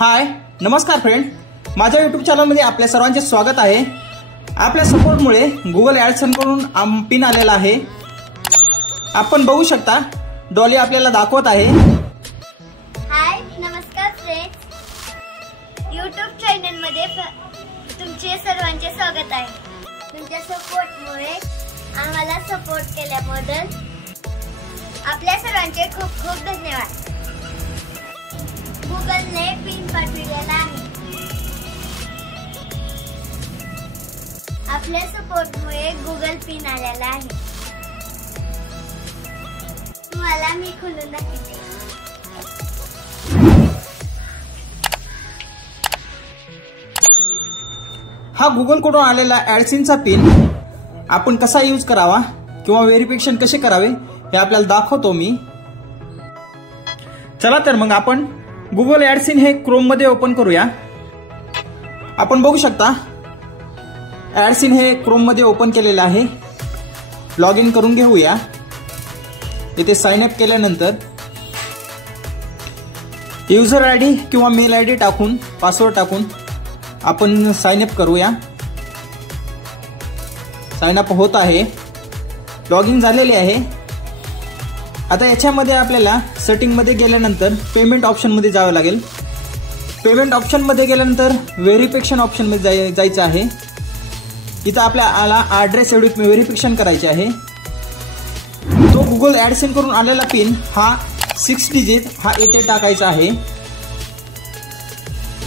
हाय नमस्कार फ्रेंड, माझ्या यूट्यूब चॅनलमध्ये आपल्या सर्वांचे स्वागत आहे। आपल्या सपोर्टमुळे गुगल ॲडसन कडून पिन आलेला आहे। आपण बघू शकता डॉली आपल्याला दाखवत आहे। हाय नमस्कार फ्रेंड्स, यूट्यूब चॅनल मध्ये तुमचे सर्वांचे स्वागत आहे। तुमच्या सपोर्टमुळे आम्हाला सपोर्ट केल्याबद्दल आपल्या सर्वांचे खूप खूप धन्यवाद। गुगलने पिन पाठवलेला आहे। आपल्या सपोर्टमुळे गुगल पिन आलेला आहे। तुम्हाला मी खोलून दाखवते। हा गुगल कडून आलेला ॲडसनचा पिन आपण कसा यूज करावा किंवा व्हेरिफिकेशन कसे करावे हे आपल्याला दाखवतो मी। चला तर मग आपण गुगल ॲडसन हे क्रोम मध्ये ओपन करूया। आपण बघू शकता ॲडसन हे क्रोम मध्ये ओपन केलेले आहे। लॉग इन करून घेऊया। इथे साइन अप केल्यानंतर यूजर आयडी किंवा मेल आयडी टाकून पासवर्ड टाकून आपण साइन अप करूया। साइन अप होत आहे, लॉग इन झालेले आहे। आता याच्यामध्ये आपल्याला सेटिंग मध्ये गेल्यानंतर पेमेंट ऑप्शन मध्ये जावे लागेल। पेमेंट ऑप्शन मध्ये गेल्यानंतर व्हेरिफिकेशन ऑप्शन मध्ये जायचं आहे। इथं आपल्याला ॲड्रेस एवढी व्हेरिफिकेशन करायचे आहे। तो गुगल ॲडसन करून आलेला पिन हा 6 डिजिट हा इथे टाकायचा आहे।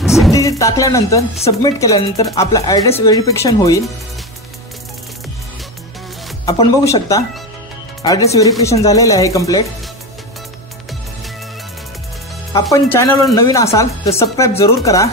6 डिजिट टाकल्यानंतर सबमिट केल्यानंतर आपला ॲड्रेस व्हेरिफिकेशन होईल। आपण बघू शकता ॲड्रेस व्हेरिफिकेशन झालेले आहे कंप्लीट। आपण चॅनलवर नवीन असाल तर सबस्क्राइब जरूर करा।